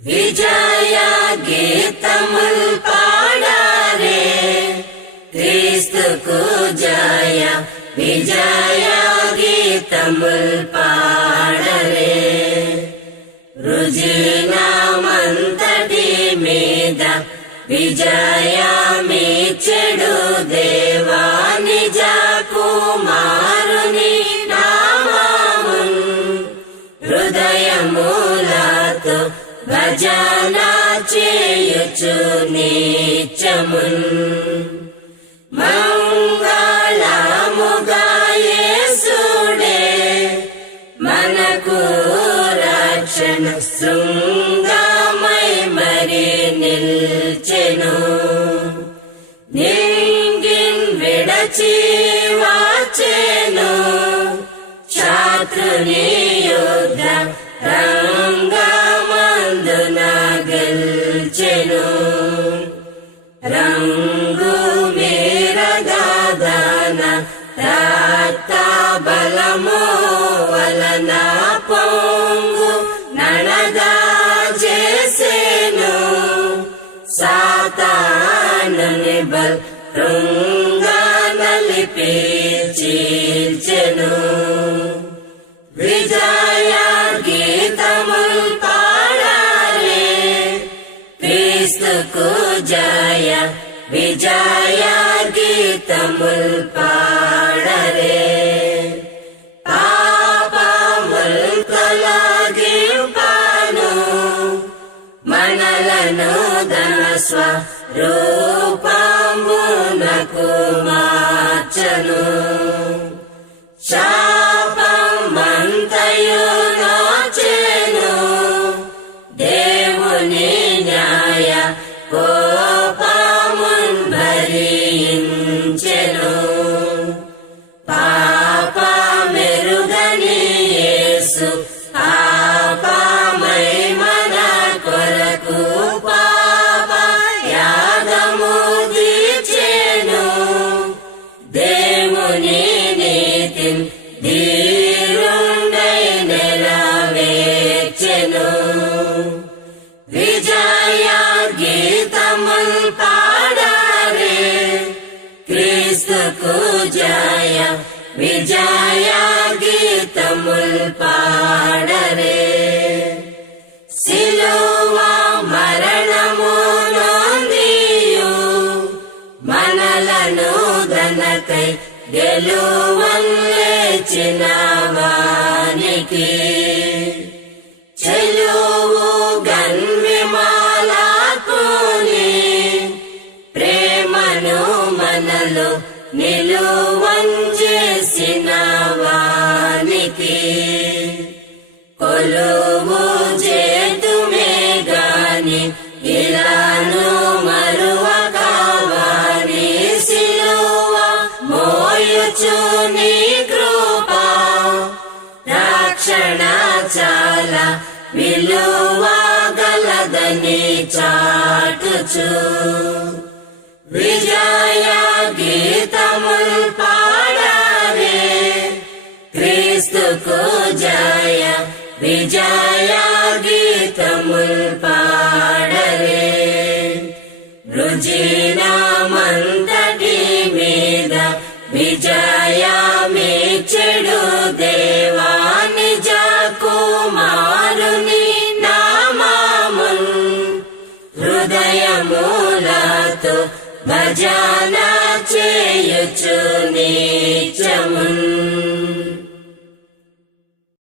విజయ గీతముల్ పాడారే, క్రీస్తుకు జయ విజయ గీతముల్ పాడరే. రుజినమంతటి మీద విజయమిచ్చెడు దేవా నిజ కుమారుని నామమున్ హృదయములతో భజన చేయుచు నిత్యమున్. మంగళముగా యేసుడే మనకు రక్షణ శృంగమై మరి నిల్చెను. నింగిన్ విడచి వచ్చెను శత్రుని యుద్ధ రంగమందున గెల్చెను. రంగు మీరగదన రక్త బలము వలన పొంగు నడగా చేసెను. సాతానుని బల్ ృంగనలిపి చీల్చెను. విజయ గీతముల్ పాడారే, క్రీస్తుకు జయ విజయ గీతముల్ పాడరే. పాపముల్ తొలగింపను మనలను తన స్వరూపమునకు మార్చెను. శాపమంతయు నోచెను దేవుని న్యాయ కోపమున్ భరించెను. పాపమెరుగని యేసు పాపమై మన కొరకు పాప యాగము తీర్చెను. దేవుని నీతిన్ ధీరుండై నెరవేర్చెను. విజయ గీతముల్ పాడారే, క్రీస్తుకు జయ విజయ గీతముల్ పాడరే. సిలువ మరణము నొందియు మనలను దనకై గెలువలేచిన వానికి చెలువు గన్విమాలాకుని ప్రేమను మనలో నిలువంజేసిన వానికి కొలువు చేతుమే గాని ఇలాను మరువక వాని సిలువ మోయుచు నీ కృప రక్షణ చాలా విలువ గలదని చాటుచు. విజయ గీతముల్ పాడారే, క్రీస్తుకు జయ విజయ గీతముల్ పాడరే. రుజినమంతటి మీద విజయమిచ్చెడు దేవా నిజ కుమారుని నామమున్ హృదయములతో భజన చేయుచు నిత్య